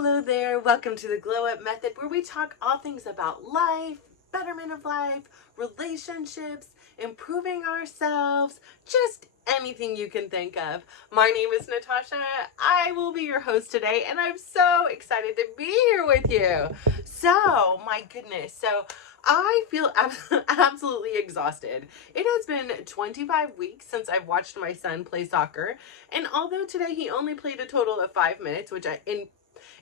Hello there, welcome to the Glow Up Method, where we talk all things about life, betterment of life, relationships, improving ourselves, just anything you can think of. My name is Natasha. I will be your host today, and I'm so excited to be here with you. So, my goodness, I feel absolutely exhausted. It has been 25 weeks since I've watched my son play soccer, and although today he only played a total of 5 minutes, which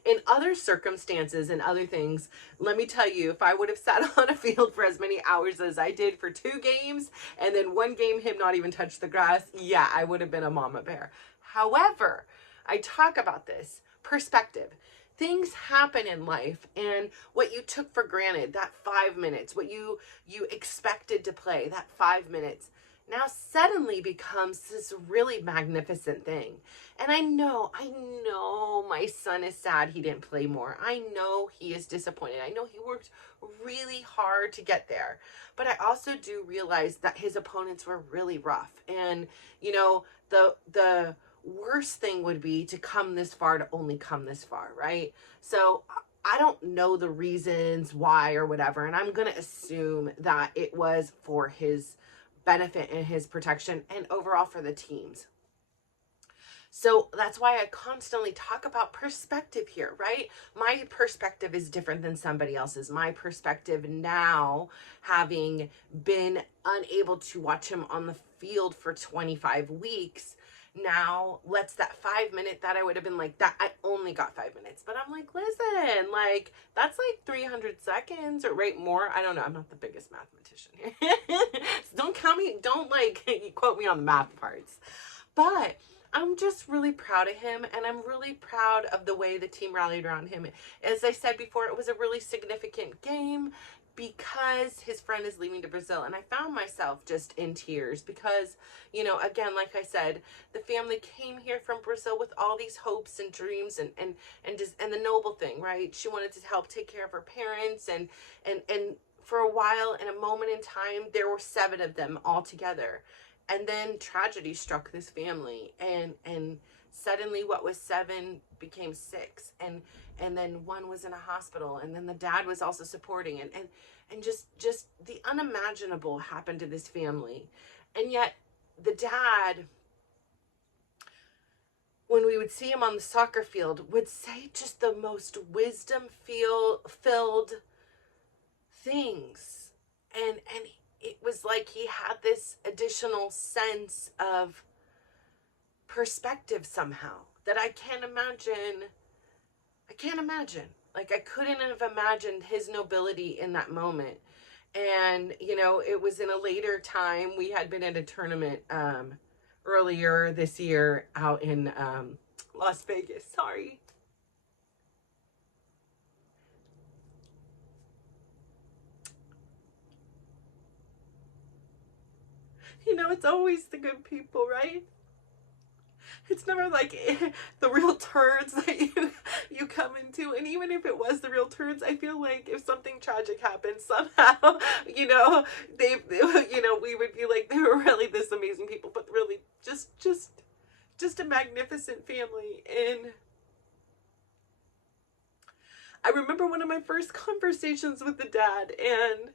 in other circumstances and other things, let me tell you, if I would have sat on a field for as many hours as I did for 2 games, and then 1 game him not even touch the grass, yeah, I would have been a mama bear. However, I talk about this perspective. Things happen in life, and what you took for granted, that 5 minutes, what you expected to play, that 5 minutes, now suddenly becomes this really magnificent thing. And I know my son is sad he didn't play more. I know he is disappointed. I know he worked really hard to get there. But I also do realize that his opponents were really rough. And, the worst thing would be to come this far to only come this far, right? So I don't know the reasons why or whatever. And I'm going to assume that it was for his benefit and his protection and overall for the teams. So that's why I constantly talk about perspective here, right? My perspective is different than somebody else's. My perspective now, having been unable to watch him on the field for 25 weeks, now lets that 5 minute that I would have been like, that I only got 5 minutes. But I'm like, listen, like, that's like 300 seconds or right more. I don't know. I'm not the biggest mathematician here. So don't quote me on the math parts. But I'm just really proud of him, and I'm really proud of the way the team rallied around him. As I said before, it was a really significant game because his friend is leaving to Brazil, and I found myself just in tears because, again, like I said, the family came here from Brazil with all these hopes and dreams and the noble thing, right? She wanted to help take care of her parents, and for a while, in a moment in time, there were 7 of them all together. And then tragedy struck this family, and suddenly what was 7 became 6, and then 1 was in a hospital, and then the dad was also supporting, and just the unimaginable happened to this family. And yet the dad, when we would see him on the soccer field, would say just the most wisdom-filled things, and it was like he had this additional sense of perspective somehow that I can't imagine. Like, I couldn't have imagined his nobility in that moment. And, it was in a later time. We had been at a tournament earlier this year out in Las Vegas. Sorry. It's always the good people, right? It's never like the real turds that you come into. And even if it was the real turds, I feel like if something tragic happened somehow, we would be like, they were really this amazing people, but really just a magnificent family. And I remember one of my first conversations with the dad, and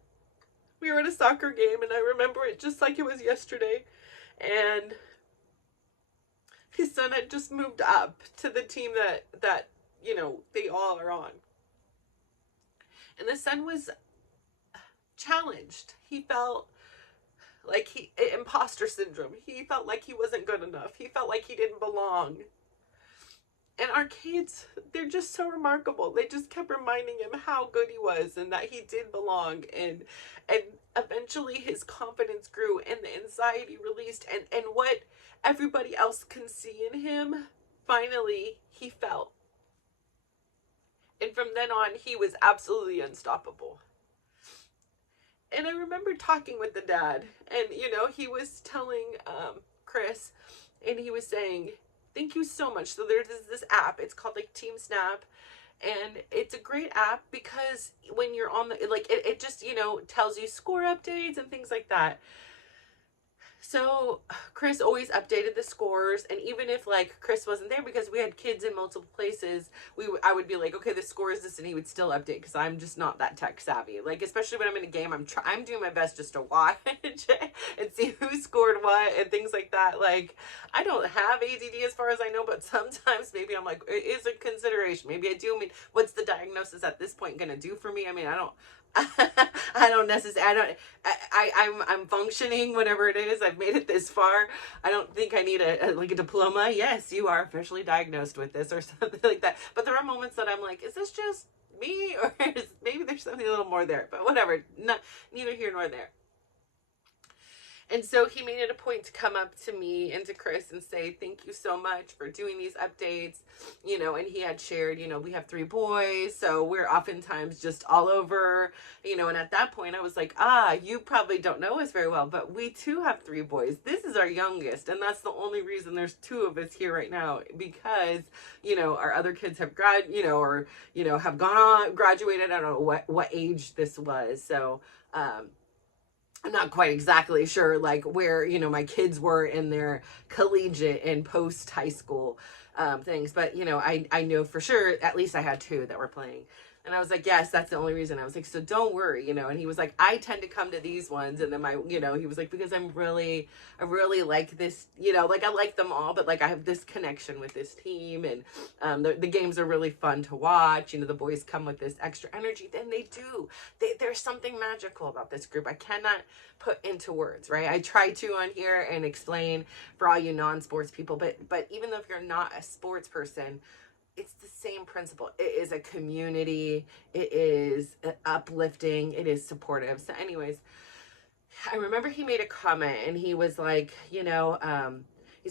we were at a soccer game, and I remember it just like it was yesterday. And his son had just moved up to the team that they all are on. And the son was challenged. He felt like imposter syndrome. He felt like he wasn't good enough. He felt like he didn't belong. And our kids, they're just so remarkable. They just kept reminding him how good he was and that he did belong. And eventually his confidence grew and the anxiety released. And what everybody else can see in him, finally he felt. And from then on, he was absolutely unstoppable. And I remember talking with the dad, and, he was telling Chris, and he was saying, thank you so much. So there's this app. It's called Team Snap. And it's a great app because when you're on the, it just, tells you score updates and things like that. So Chris always updated the scores, and even if like Chris wasn't there because we had kids in multiple places, I would be like, okay, the score is this, and he would still update because I'm just not that tech savvy. Like especially when I'm in a game, I'm doing my best just to watch and see who scored what and things like that. Like I don't have ADD as far as I know, but sometimes maybe I'm like, it is a consideration. Maybe I do. I mean, what's the diagnosis at this point gonna do for me? I mean, I don't. I don't necessarily. I don't. I'm functioning. Whatever it is, I've made it this far. I don't think I need like a diploma. Yes, you are officially diagnosed with this or something like that. But there are moments that I'm like, is this just me, or maybe there's something a little more there? But whatever. Neither here nor there. And so he made it a point to come up to me and to Chris and say, thank you so much for doing these updates. And he had shared, we have 3 boys, so we're oftentimes just all over, and at that point I was like, you probably don't know us very well, but we too have 3 boys. This is our youngest, and that's the only reason there's 2 of us here right now, because, our other kids have have gone on, graduated. I don't know what age this was. So, I'm not quite exactly sure like where, my kids were in their collegiate and post high school things. But, I know for sure, at least I had 2 that were playing. And I was like, yes, that's the only reason. I was like, so don't worry, and he was like, I tend to come to these ones. And then he was like, because I really like this, like I like them all, but like I have this connection with this team, and the games are really fun to watch. The boys come with this extra energy. Then they do. There's something magical about this group. I cannot put into words, right? I try to on here and explain for all you non-sports people, but even though if you're not a sports person, it's the same principle. It is a community. It is uplifting. It is supportive. So anyways, I remember he made a comment and he was like, he's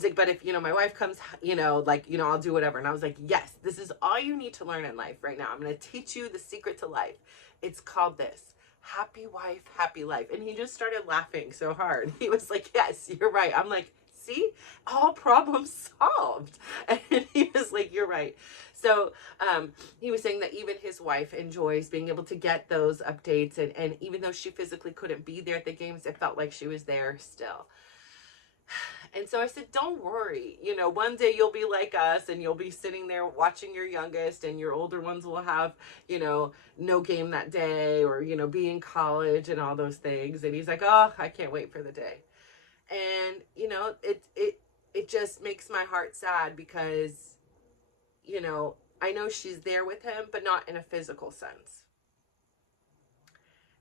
like, but if, my wife comes, I'll do whatever. And I was like, yes, this is all you need to learn in life right now. I'm going to teach you the secret to life. It's called this: happy wife, happy life. And he just started laughing so hard. He was like, yes, you're right. I'm like, see, all problems solved. And he was like, you're right. So he was saying that even his wife enjoys being able to get those updates. And even though she physically couldn't be there at the games, it felt like she was there still. And so I said, don't worry, one day you'll be like us and you'll be sitting there watching your youngest, and your older ones will have, no game that day, or, be in college and all those things. And he's like, oh, I can't wait for the day. And, it just makes my heart sad because, I know she's there with him, but not in a physical sense.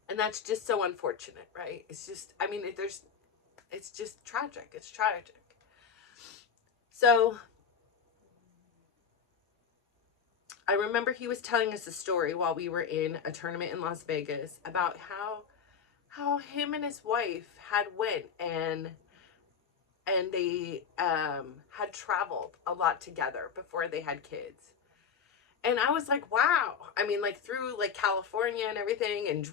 And that's just so unfortunate, right? It's just, it's just tragic. It's tragic. So I remember he was telling us a story while we were in a tournament in Las Vegas about how him and his wife had went and they had traveled a lot together before they had kids. And I was like, wow. Through California and everything, and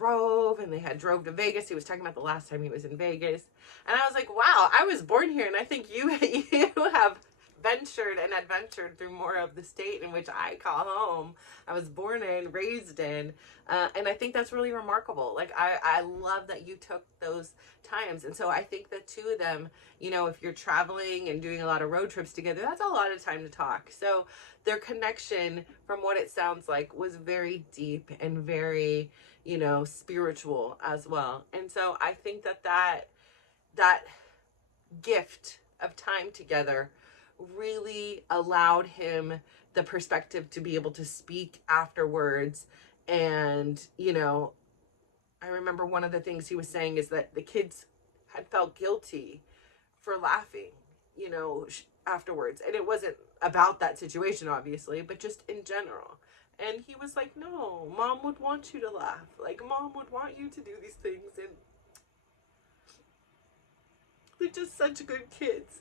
they had drove to Vegas. He was talking about the last time he was in Vegas. And I was like, wow, I was born here, and I think you have ventured and adventured through more of the state in which I call home. I was born in, raised in, and I think that's really remarkable. I love that you took those times. And so I think the 2 of them, if you're traveling and doing a lot of road trips together, that's a lot of time to talk. So their connection, from what it sounds like, was very deep and very, spiritual as well. And so I think that gift of time together really allowed him the perspective to be able to speak afterwards. And, I remember one of the things he was saying is that the kids had felt guilty for laughing, afterwards. And it wasn't about that situation, obviously, but just in general. And he was like, no, mom would want you to laugh. Mom would want you to do these things. And they're just such good kids,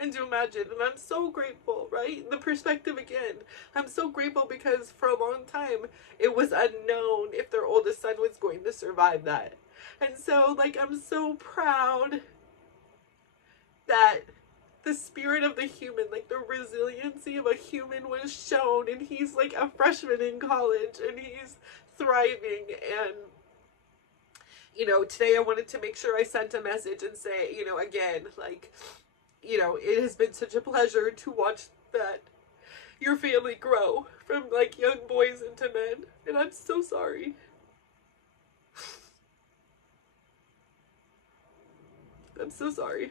and to imagine. And I'm so grateful, right? The perspective again. I'm so grateful because for a long time, it was unknown if their oldest son was going to survive that. And so, I'm so proud that the spirit of the human, the resiliency of a human was shown. And he's a freshman in college, and he's thriving. And you know, today I wanted to make sure I sent a message and say, you know, again, like, you know, it has been such a pleasure to watch that your family grow from like young boys into men, and I'm so sorry. I'm so sorry.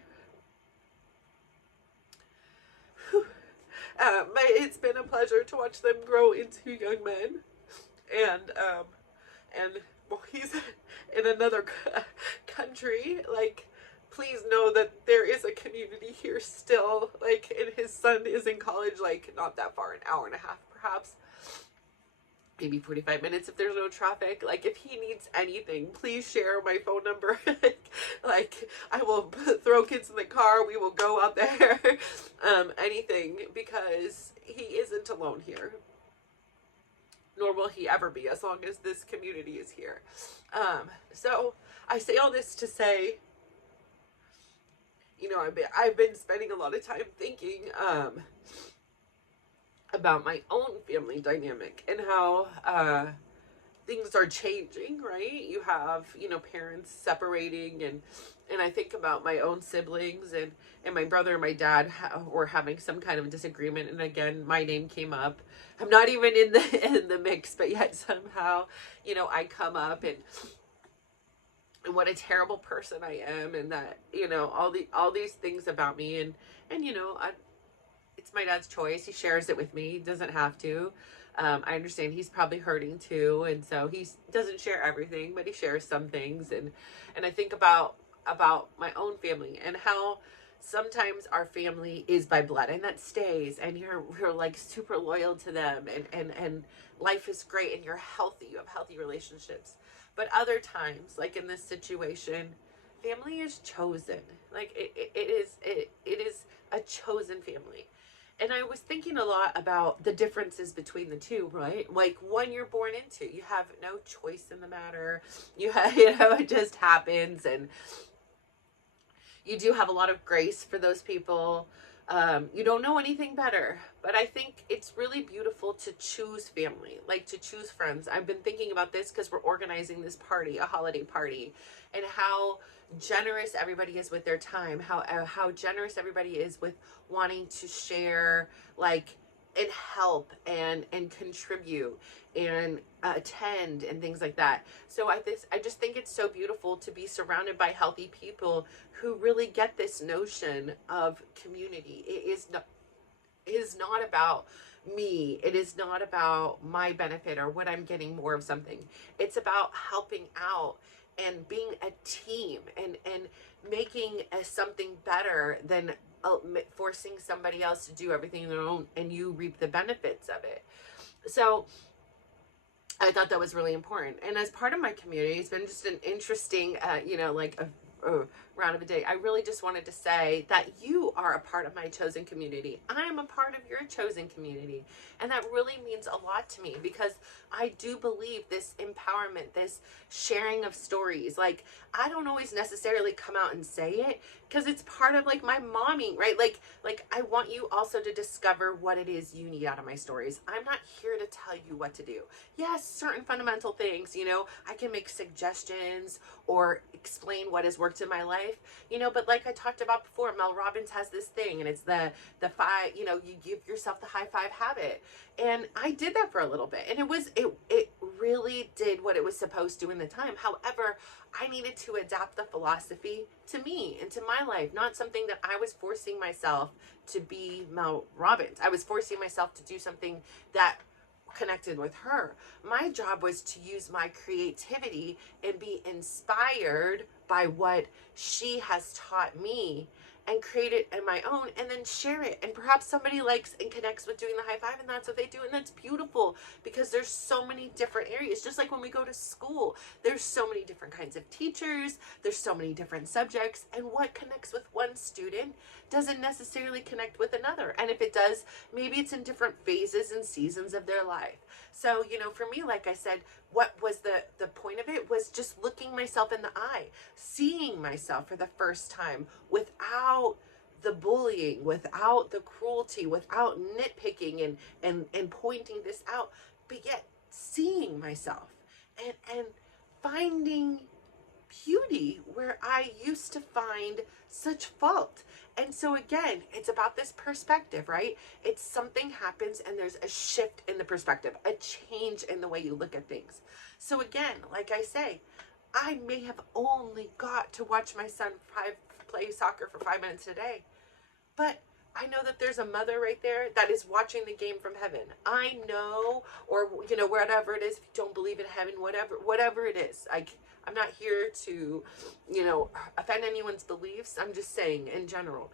But it's been a pleasure to watch them grow into young men, and well, he's in another country. Like, please know that there is a community here still. Like, and his son is in college, like not that far, an hour and a half perhaps, maybe 45 minutes if there's no traffic. Like, if he needs anything, please share my phone number. Like, I will throw kids in the car, we will go out there. Anything, because he isn't alone here, nor will he ever be as long as this community is here. So I say all this to say, you know, I've been spending a lot of time thinking about my own family dynamic and how things are changing, right? You have, you know, parents separating, and I think about my own siblings, and my brother and my dad were having some kind of disagreement, and again my name came up. I'm not even in the mix, but yet somehow, you know, I come up, and what a terrible person I am, and that, you know, all these things about me, and you know, it's my dad's choice. He shares it with me. He doesn't have to. I understand he's probably hurting too, and so he doesn't share everything, but he shares some things. And I think about my own family, and how sometimes our family is by blood, and that stays, and you're like super loyal to them, and life is great, and you're healthy. You have healthy relationships. But other times, like in this situation, family is chosen. Like it is a chosen family. And I was thinking a lot about the differences between the two, right? Like, one you're born into, you have no choice in the matter. You have, you know, it just happens, and you do have a lot of grace for those people. You don't know anything better, but I think it's really beautiful to choose family, like to choose friends. I've been thinking about this because we're organizing this party, a holiday party, and how generous everybody is with their time, how generous everybody is with wanting to share, like, and help and contribute and attend and things like that. So I just think it's so beautiful to be surrounded by healthy people who really get this notion of community. It is not about me. It is not about my benefit or what I'm getting more of something. It's about helping out and being a team, and making something better than forcing somebody else to do everything on their own, and you reap the benefits of it. So I thought that was really important. And as part of my community, it's been just an interesting, you know, like a round of a day. I really just wanted to say that you are a part of my chosen community. I am a part of your chosen community. And that really means a lot to me, because I do believe this empowerment, this sharing of stories. Like, I don't always necessarily come out and say it, because it's part of like my momming, right? Like I want you also to discover what it is you need out of my stories. I'm not here to tell you what to do. Yes, certain fundamental things, you know, I can make suggestions or explain what has worked in my life, you know, but like I talked about before, Mel Robbins has this thing, and it's the five, you know, you give yourself the high five habit. And I did that for a little bit, and it really did what it was supposed to in the time. However, I needed to adapt the philosophy to me and to my life, not something that I was forcing myself to be Mel Robbins. I was forcing myself to do something that connected with her. My job was to use my creativity and be inspired by what she has taught me, and create it in my own, and then share it. And perhaps somebody likes and connects with doing the high five, and that's what they do. And that's beautiful, because there's so many different areas. Just like when we go to school, there's so many different kinds of teachers, there's so many different subjects, and what connects with one student doesn't necessarily connect with another. And if it does, maybe it's in different phases and seasons of their life. So, you know, for me, like I said, what was the point of it was just looking myself in the eye, seeing myself for the first time without the bullying, without the cruelty, without nitpicking and pointing this out, but yet seeing myself and finding beauty where I used to find such fault. And so again, it's about this perspective, right? It's something happens and there's a shift in the perspective, a change in the way you look at things. So again, like I say, I may have only got to watch my son play soccer for 5 minutes a day, but I know that there's a mother right there that is watching the game from heaven. I know, or whatever it is, if you don't believe in heaven, whatever it is. I'm not here to, offend anyone's beliefs. I'm just saying in general,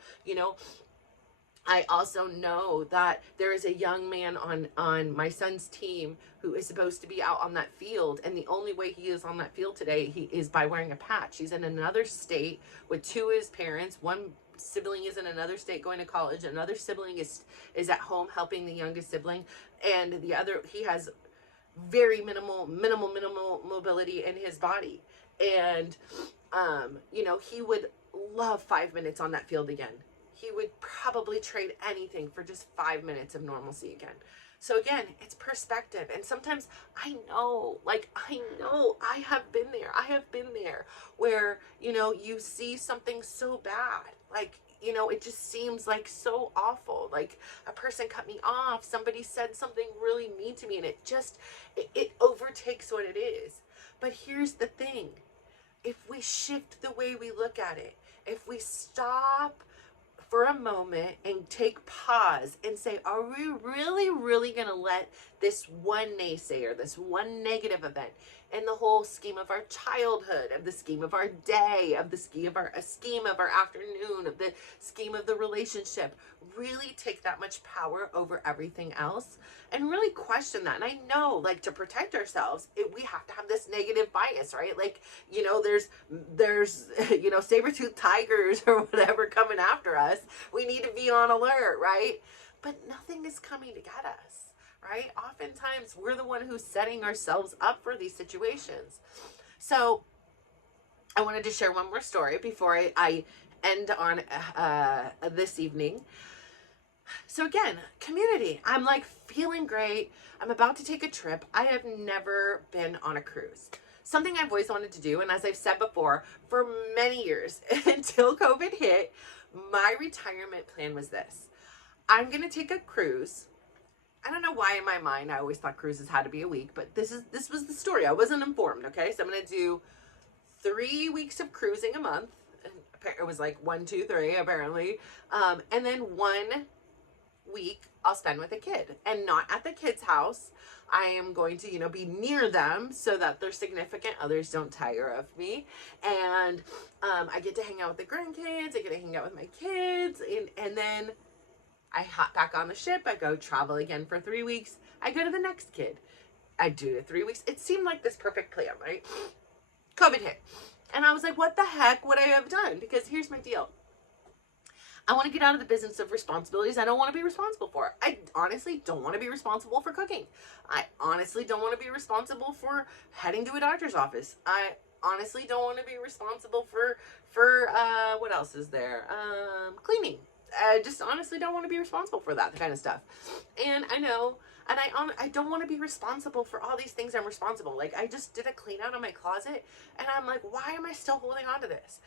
I also know that there is a young man on my son's team who is supposed to be out on that field, and the only way he is on that field today is by wearing a patch. He's in another state with two of his parents. One sibling is in another state going to college. Another sibling is at home helping the youngest sibling, and the other, he has very minimal mobility in his body. And he would love 5 minutes on that field again. He would probably trade anything for just 5 minutes of normalcy again. So again, it's perspective. And sometimes I know I have been there. I have been there where, you see something so bad, it just seems like so awful. Like a person cut me off. Somebody said something really mean to me, and it overtakes what it is. But here's the thing. If we shift the way we look at it, if we stop for a moment and take pause and say, are we really going to let this one naysayer, this one negative event in the whole scheme of our childhood, of the scheme of our day, of the scheme of our afternoon, of the scheme of the relationship, really take that much power over everything else? And really question that. And I know, to protect ourselves, we have to have this negative bias, right? There's saber-toothed tigers or whatever coming after us. We need to be on alert, right? But nothing is coming to get us, right? Oftentimes, we're the one who's setting ourselves up for these situations. So I wanted to share one more story before I end on this evening. So again, community. I'm feeling great. I'm about to take a trip. I have never been on a cruise. Something I've always wanted to do. And as I've said before, for many years until COVID hit, my retirement plan was this. I'm going to take a cruise. I don't know why in my mind I always thought cruises had to be a week, but this was the story. I wasn't informed, okay? So I'm going to do 3 weeks of cruising a month. It was 1, 2, 3 apparently. And then 1 week I'll spend with a kid, and not at the kid's house. I am going to, be near them so that their significant others don't tire of me. And I get to hang out with the grandkids. I get to hang out with my kids. And then I hop back on the ship. I go travel again for 3 weeks. I go to the next kid. I do 3 weeks. It seemed like this perfect plan, right? COVID hit. And I was like, what the heck would I have done? Because here's my deal. I want to get out of the business of responsibilities I don't want to be responsible for. I honestly don't want to be responsible for cooking. I honestly don't want to be responsible for heading to a doctor's office. I honestly don't want to be responsible for what else is there? Cleaning. I just honestly don't want to be responsible for that kind of stuff. And I know, and I don't want to be responsible for all these things I'm responsible. I just did a clean out of my closet, and I'm like, why am I still holding on to this?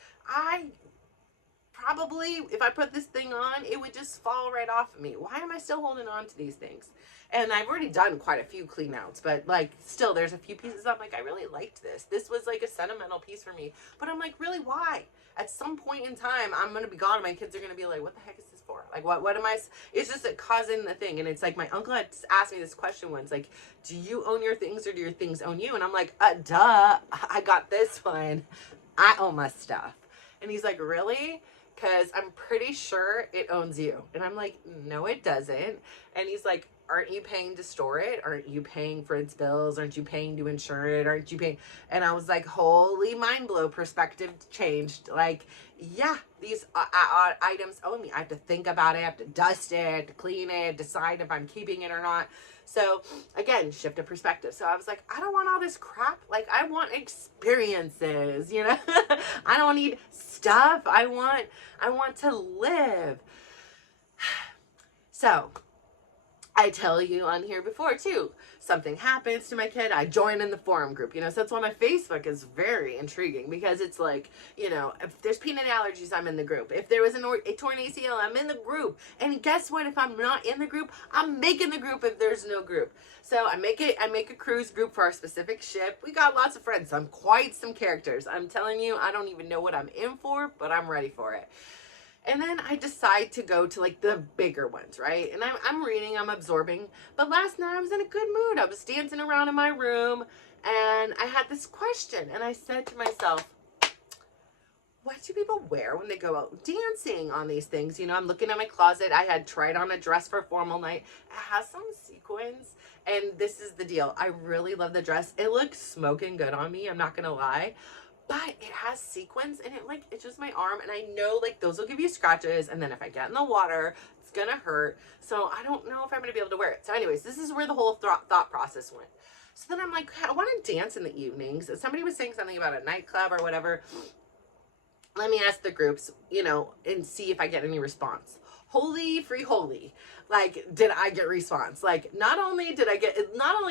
Probably, if I put this thing on, it would just fall right off of me. Why am I still holding on to these things? And I've already done quite a few clean outs, but still there's a few pieces I'm like, I really liked this. This was a sentimental piece for me. But I'm like, really, why? At some point in time, I'm going to be gone. My kids are going to be like, what the heck is this for? What am I? It's just causing the thing. And it's my uncle had asked me this question once, do you own your things or do your things own you? And I'm like, duh, I got this one. I own my stuff. And he's like, really? Because I'm pretty sure it owns you. And I'm like, no, it doesn't. And he's like, aren't you paying to store it? Aren't you paying for its bills? Aren't you paying to insure it? Aren't you paying? And I was like, holy mind blow, perspective changed. Yeah, these items own me. I have to think about it. I have to dust it, clean it, decide if I'm keeping it or not. So again, shift of perspective. So I was like, I don't want all this crap. I want experiences, I don't need stuff. I want to live. So I tell you on here before too, something happens to my kid, I join in the forum group, so that's why my Facebook is very intriguing, because it's like, if there's peanut allergies, I'm in the group. If there was a torn ACL, I'm in the group. And guess what? If I'm not in the group, I'm making the group if there's no group. So I make a cruise group for our specific ship. We got lots of friends. I'm quite some characters. I'm telling you, I don't even know what I'm in for, but I'm ready for it. And then I decide to go to like the bigger ones, right? And I'm reading, I'm absorbing. But last night I was in a good mood. I was dancing around in my room and I had this question. And I said to myself, what do people wear when they go out dancing on these things? I'm looking at my closet. I had tried on a dress for a formal night. It has some sequins. And this is the deal. I really love the dress. It looks smoking good on me. I'm not going to lie. But it has sequins and it like itches my arm, and I know like those will give you scratches, and then if I get in the water, it's gonna hurt. So I don't know if I'm gonna be able to wear it. So anyways, this is where the whole thought process went. So then I'm like, I want to dance in the evenings. Somebody was saying something about a nightclub or whatever. Let me ask the groups, and see if I get any response. Holy free holy. Like, did I get response? Like, not only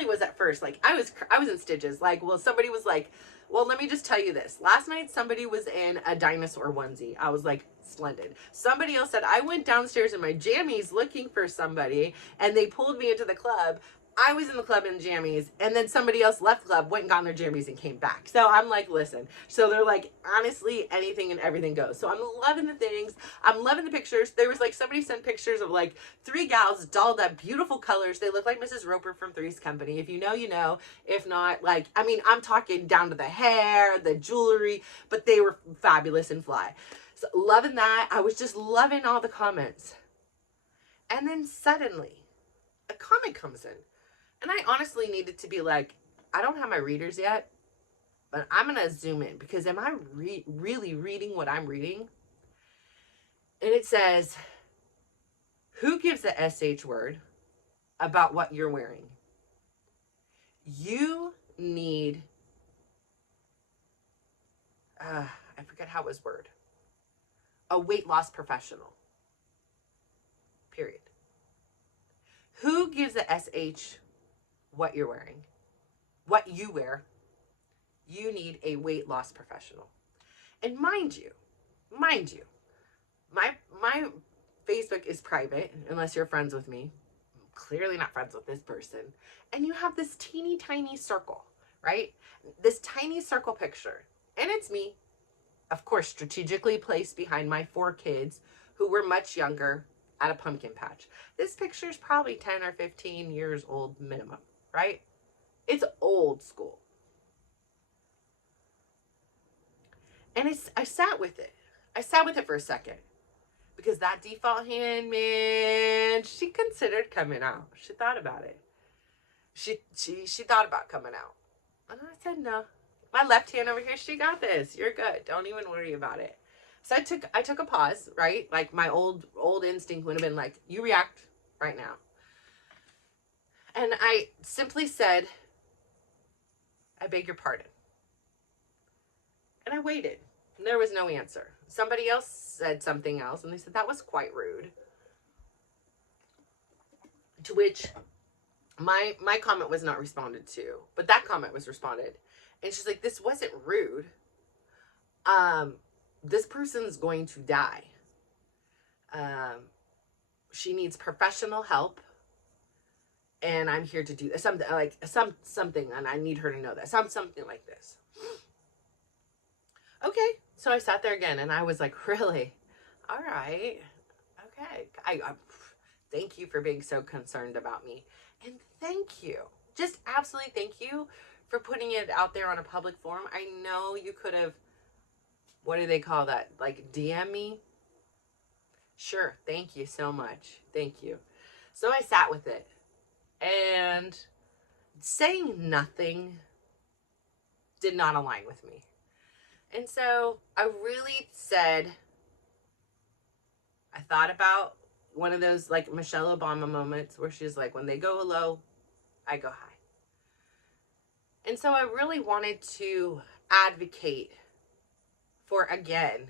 was at first, like, I was in stitches. Like, well, somebody was like, well, let me just tell you this. Last night, somebody was in a dinosaur onesie. I was like, splendid. Somebody else said, I went downstairs in my jammies looking for somebody, and they pulled me into the club. I was in the club in jammies, and then somebody else left the club, went and got in their jammies and came back. So I'm like, listen. So they're like, honestly, anything and everything goes. So I'm loving the things. I'm loving the pictures. There was like, somebody sent pictures of like 3 gals dolled up, beautiful colors. They look like Mrs. Roper from Three's Company. If you know, you know. If not, like, I mean, I'm talking down to the hair, the jewelry, but they were fabulous and fly. So loving that. I was just loving all the comments. And then suddenly, a comment comes in. And I honestly needed to be like, I don't have my readers yet, but I'm going to zoom in, because am I really reading what I'm reading? And it says, who gives the SH word about what you're wearing? You need, I forget how it was worded, a weight loss professional. Period. Who gives the SH what you're wearing, what you wear? You need a weight loss professional. And mind you, my Facebook is private unless you're friends with me. I'm clearly not friends with this person. And you have this teeny tiny circle, right? This tiny circle picture. And it's me, of course, strategically placed behind my 4 kids who were much younger at a pumpkin patch. This picture is probably 10 or 15 years old minimum. Right? It's old school. And I sat with it. I sat with it for a second. Because that default hand, man, she considered coming out. She thought about it. She thought about coming out. And I said, no. My left hand over here, she got this. You're good. Don't even worry about it. So I took a pause, right? Like my old instinct would have been like, you react right now. And I simply said, I beg your pardon. And I waited. And there was no answer. Somebody else said something else, and they said, that was quite rude. To which my comment was not responded to, but that comment was responded. And she's like, this wasn't rude. This person's going to die. She needs professional help. And I'm here to do something like something, and I need her to know that. Something like this. Okay, so I sat there again, and I was like, really? All right, okay. I thank you for being so concerned about me, and thank you, just absolutely thank you for putting it out there on a public forum. I know you could have, what do they call that? Like DM me. Sure, thank you so much. Thank you. So I sat with it. And saying nothing did not align with me. And so I really said, I thought about one of those like Michelle Obama moments where she's like, when they go low, I go high. And so I really wanted to advocate for, again,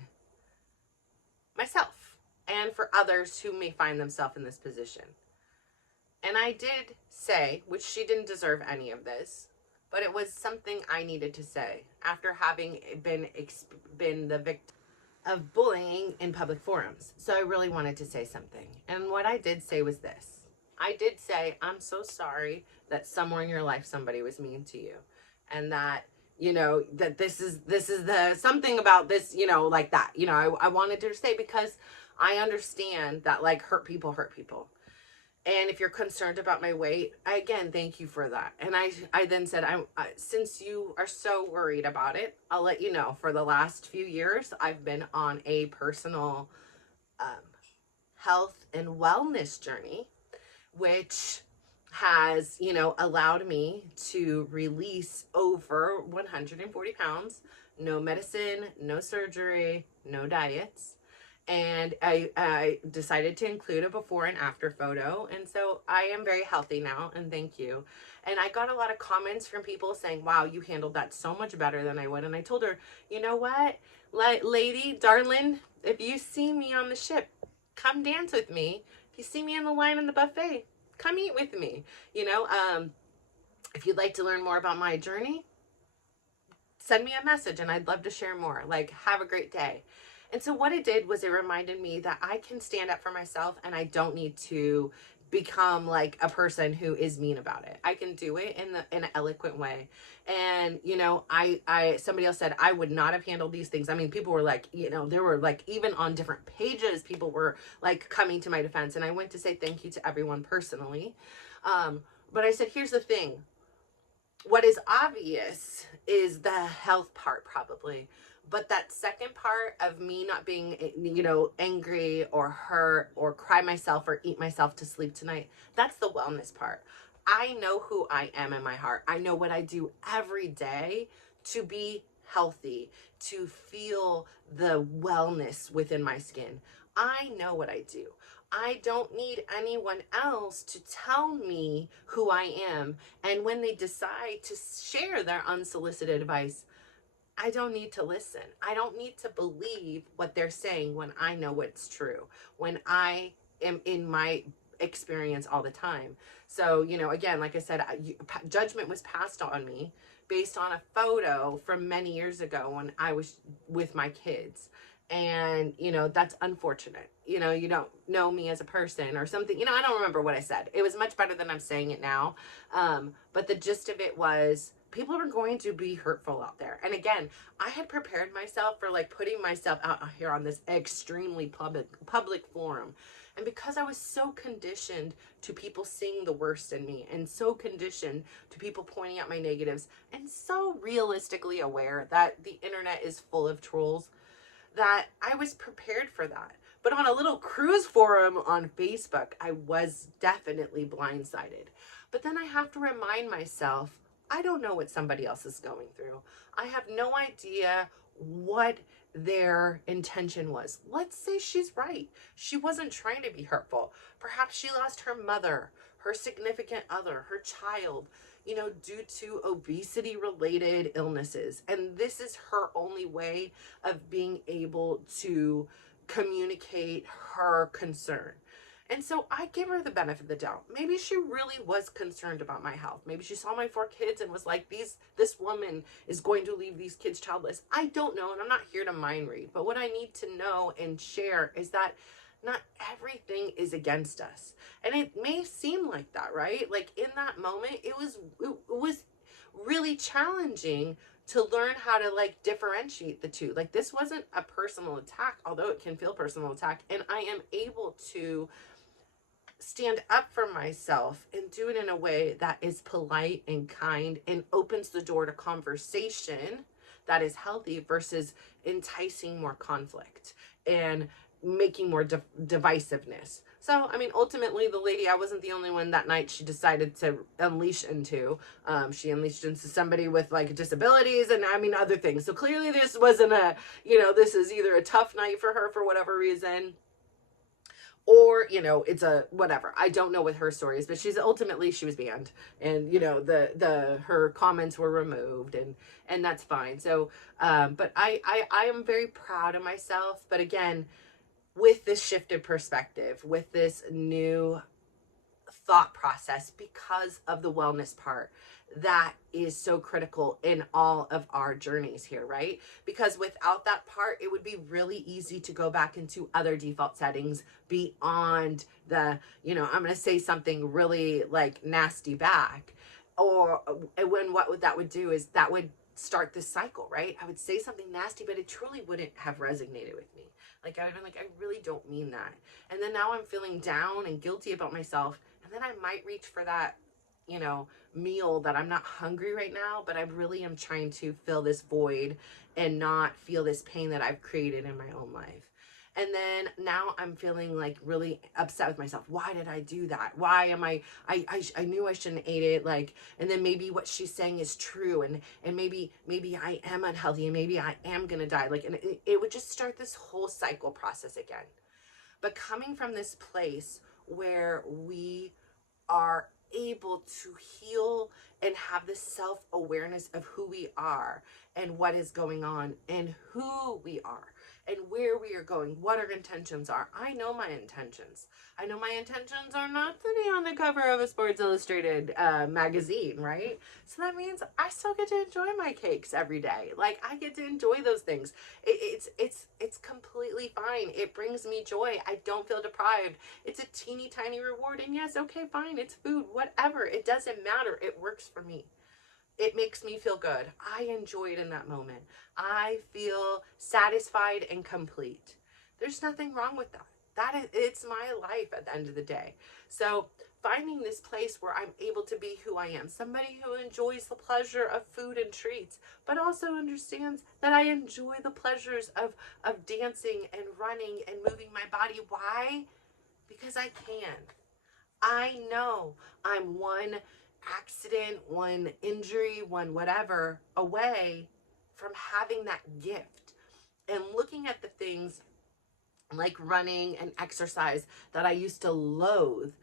myself and for others who may find themselves in this position. And I did say, which she didn't deserve any of this, but it was something I needed to say after having been the victim of bullying in public forums. So I really wanted to say something. And what I did say was this. I did say, I'm so sorry that somewhere in your life somebody was mean to you. And that, that this is the something about this, like that. I wanted to say, because I understand that like hurt people hurt people. And if you're concerned about my weight, again, thank you for that. And I then said, since you are so worried about it, I'll let you know. For the last few years, I've been on a personal health and wellness journey, which has, allowed me to release over 140 pounds, no medicine, no surgery, no diets. And I decided to include a before and after photo. And so I am very healthy now, and thank you. And I got a lot of comments from people saying, wow, you handled that so much better than I would. And I told her, you know what, lady, darling, if you see me on the ship, come dance with me. If you see me in the line in the buffet, come eat with me. If you'd like to learn more about my journey, send me a message and I'd love to share more. Like, have a great day. And so what it did was it reminded me that I can stand up for myself and I don't need to become like a person who is mean about it. I can do it in an eloquent way. And, somebody else said I would not have handled these things. I mean, people were like, there were like, even on different pages, people were like coming to my defense. And I went to say thank you to everyone personally. But I said, here's the thing. What is obvious is the health part, probably. But that second part of me not being, angry or hurt or cry myself or eat myself to sleep tonight, that's the wellness part. I know who I am in my heart. I know what I do every day to be healthy, to feel the wellness within my skin. I know what I do. I don't need anyone else to tell me who I am. And when they decide to share their unsolicited advice, I don't need to listen. I don't need to believe what they're saying when I know what's true, when I am in my experience all the time. So, again, like I said, judgment was passed on me based on a photo from many years ago when I was with my kids. And, that's unfortunate. You don't know me as a person or something. I don't remember what I said. It was much better than I'm saying it now. But the gist of it was, people are going to be hurtful out there. And again, I had prepared myself for like putting myself out here on this extremely public forum. And because I was so conditioned to people seeing the worst in me and so conditioned to people pointing out my negatives and so realistically aware that the internet is full of trolls, that I was prepared for that. But on a little cruise forum on Facebook, I was definitely blindsided. But then I have to remind myself, I don't know what somebody else is going through. I have no idea what their intention was. Let's say she's right. She wasn't trying to be hurtful. Perhaps she lost her mother, her significant other, her child, due to obesity related illnesses. And this is her only way of being able to communicate her concern. And so I give her the benefit of the doubt. Maybe she really was concerned about my health. Maybe she saw my 4 kids and was like, this woman is going to leave these kids childless. I don't know, and I'm not here to mind read. But what I need to know and share is that not everything is against us. And it may seem like that, right? Like in that moment, it was really challenging to learn how to like differentiate the two. Like, this wasn't a personal attack, although it can feel personal attack. And I am able to stand up for myself and do it in a way that is polite and kind and opens the door to conversation that is healthy versus enticing more conflict and making more divisiveness. So, I mean, ultimately, the lady, I wasn't the only one that night she decided to unleash into. She unleashed into somebody with like disabilities and other things. So clearly this wasn't this is either a tough night for her for whatever reason, or it's a whatever. I don't know what her story is, but she was banned, and her comments were removed, and that's fine. So but I am very proud of myself. But again, with this shifted perspective, with this new thought process because of the wellness part that is so critical in all of our journeys here, right? Because without that part, it would be really easy to go back into other default settings beyond the, I'm going to say something really like nasty back. Or when what that would do is that would start this cycle, right? I would say something nasty, but it truly wouldn't have resonated with me. Like I would have been like, I really don't mean that. And then now I'm feeling down and guilty about myself. And then I might reach for that, meal that I'm not hungry right now, but I really am trying to fill this void and not feel this pain that I've created in my own life. And then now I'm feeling like really upset with myself. Why did I do that? Why am I knew I shouldn't ate it. Like, and then maybe what she's saying is true. And maybe I am unhealthy and maybe I am going to die. Like, and it would just start this whole cycle process again. But coming from this place where we are able to heal and have this self-awareness of who we are and what is going on and who we are and where we are going, what our intentions are. I know my intentions. I know my intentions are not to be on the cover of a Sports Illustrated magazine, right? So that means I still get to enjoy my cakes every day. Like, I get to enjoy those things. It's completely fine. It brings me joy. I don't feel deprived. It's a teeny tiny reward. And yes, okay, fine. It's food, whatever. It doesn't matter. It works for me. It makes me feel good. I enjoy it in that moment. I feel satisfied and complete. There's nothing wrong with that. It's my life at the end of the day. So finding this place where I'm able to be who I am, somebody who enjoys the pleasure of food and treats, but also understands that I enjoy the pleasures of dancing and running and moving my body. Why? Because I can. I know I'm one accident, one injury, one whatever away from having that gift and looking at the things like running and exercise that I used to loathe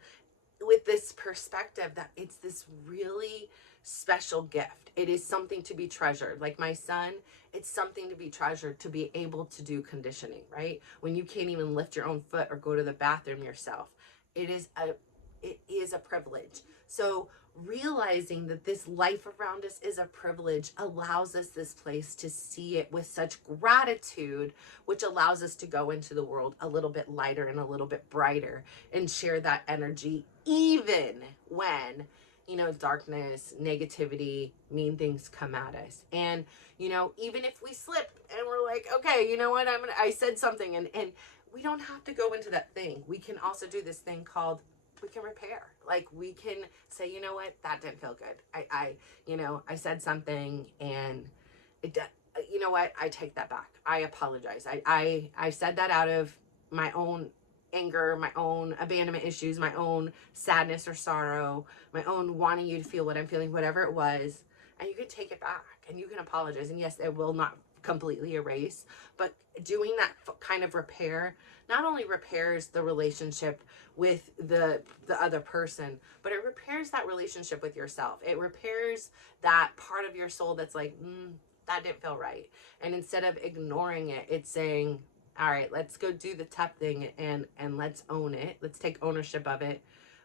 with this perspective that it's this really special gift. It is something to be treasured. Like my son, it's something to be treasured to be able to do conditioning, right? When you can't even lift your own foot or go to the bathroom yourself. It is a privilege. So realizing that this life around us is a privilege allows us this place to see it with such gratitude, which allows us to go into the world a little bit lighter and a little bit brighter and share that energy, even when, darkness, negativity, mean things come at us. And, even if we slip and we're like, okay, you know what, I said something and we don't have to go into that thing. We can also do this thing called, we can repair. Like, we can say, you know what, that didn't feel good. I said something and you know what, I take that back. I apologize. I said that out of my own anger, my own abandonment issues, my own sadness or sorrow, my own wanting you to feel what I'm feeling, whatever it was. And you can take it back and you can apologize. And yes, it will not completely erase, but doing that kind of repair not only repairs the relationship with the other person, but it repairs that relationship with yourself. It repairs that part of your soul that's like, that didn't feel right. And instead of ignoring it, it's saying, all right, let's go do the tough thing and let's own it. Let's take ownership of it,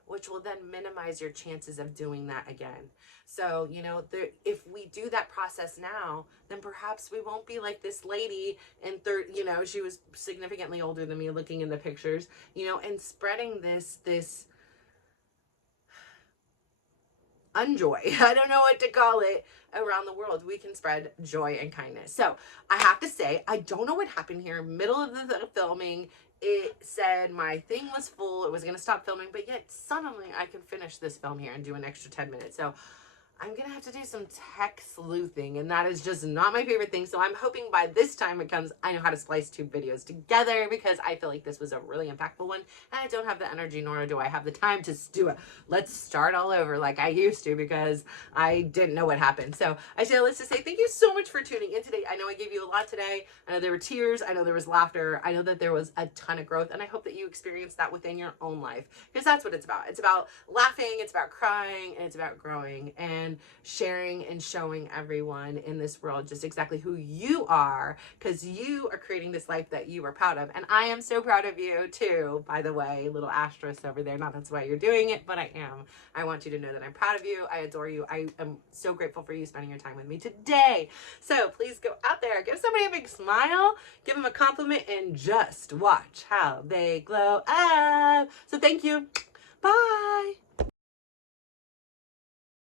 which will then minimize your chances of doing that again. So, if we do that process now, then perhaps we won't be like this lady and she was significantly older than me looking in the pictures, and spreading this unjoy. I don't know what to call it around the world. We can spread joy and kindness. So I have to say, I don't know what happened here. Middle of the filming, it said my thing was full. It was going to stop filming, but yet suddenly I can finish this film here and do an extra 10 minutes. So I'm going to have to do some tech sleuthing, and that is just not my favorite thing. So I'm hoping by this time it comes, I know how to splice two videos together, because I feel like this was a really impactful one, and I don't have the energy, nor do I have the time to do it. Let's start all over like I used to, because I didn't know what happened. So I say, let's just say thank you so much for tuning in today. I know I gave you a lot today. I know there were tears. I know there was laughter. I know that there was a ton of growth, and I hope that you experienced that within your own life, because that's what it's about. It's about laughing, it's about crying, and it's about growing. And and sharing and showing everyone in this world just exactly who you are, because you are creating this life that you are proud of. And I am so proud of you too, by the way, little asterisk over there. Not that's why you're doing it, but I am. I want you to know that I'm proud of you. I adore you. I am so grateful for you spending your time with me today. So please go out there, give somebody a big smile, give them a compliment, and just watch how they glow up. So thank you. Bye.